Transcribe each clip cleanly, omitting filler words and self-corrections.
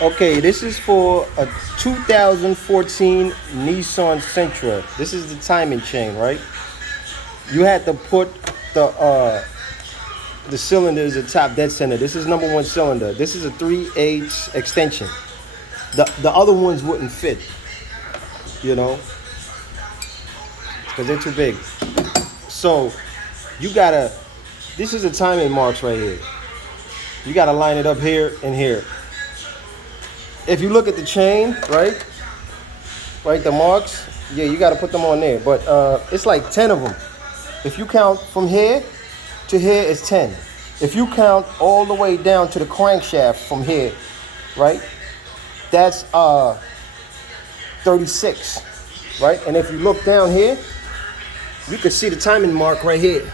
Okay, this is for a 2014 Nissan Sentra. This is the timing chain, right? You had to put the cylinders at top dead center. This is number one cylinder. This is a 3/8 extension. The other ones wouldn't fit, you know, because they're too big. So you gotta. This is the timing marks right here. You gotta line it up here and here. If you look at the chain, right, the marks, yeah, you got to put them on there. But it's like 10 of them. If you count from here to here, it's 10. If you count all the way down to the crankshaft from here, right, that's 36, right? And if you look down here, you can see the timing mark right here.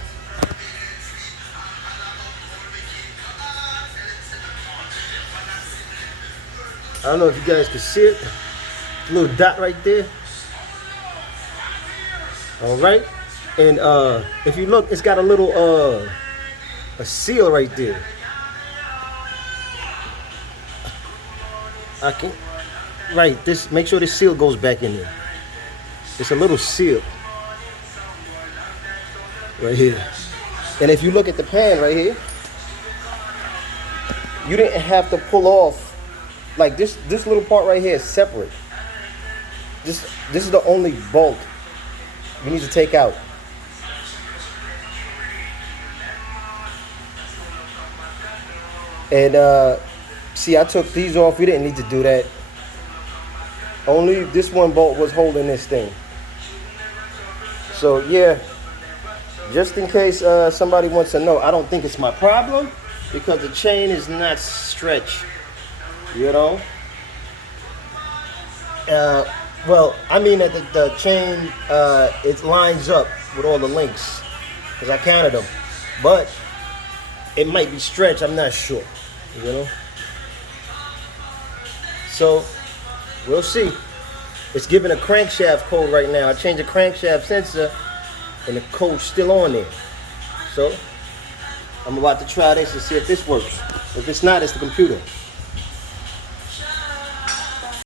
I don't know if you guys can see it. A little dot right there. All right. And if you look, it's got a little a seal right there. This, make sure this seal goes back in there. It's a little seal right here. And if you look at the pan right here, you didn't have to pull off. Like this little part right here is separate. This is the only bolt you need to take out. And see, I took these off. We didn't need to do that. Only this one bolt was holding this thing. So yeah, just in case somebody wants to know, I don't think it's my problem because the chain is not stretched. You know, well, I mean that the chain it lines up with all the links because I counted them, but it might be stretched. I'm not sure. You know, so we'll see. It's giving a crankshaft code right now. I changed the crankshaft sensor, and the code's still on there. So I'm about to try this and see if this works. If it's not, it's the computer.